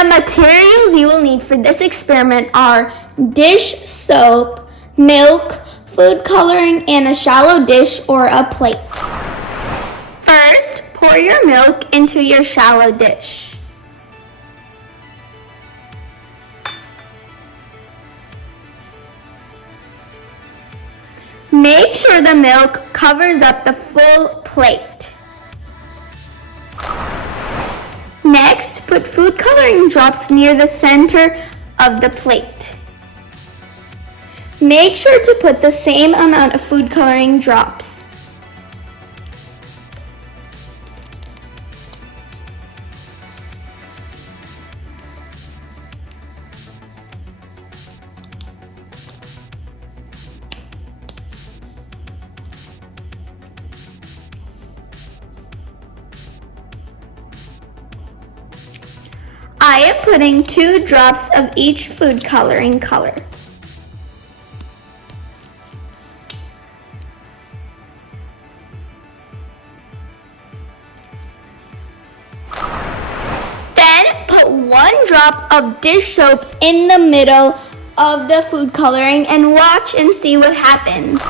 The materials you will need for this experiment are dish soap, milk, food coloring, and a shallow dish or a plate. First, pour your milk into your shallow dish. Make sure the milk covers up the full plate. Next, put food coloring drops near the center of the plate. Make sure to put the same amount of food coloring drops. I am putting 2 drops of each food coloring color. Then put 1 drop of dish soap in the middle of the food coloring and watch and see what happens.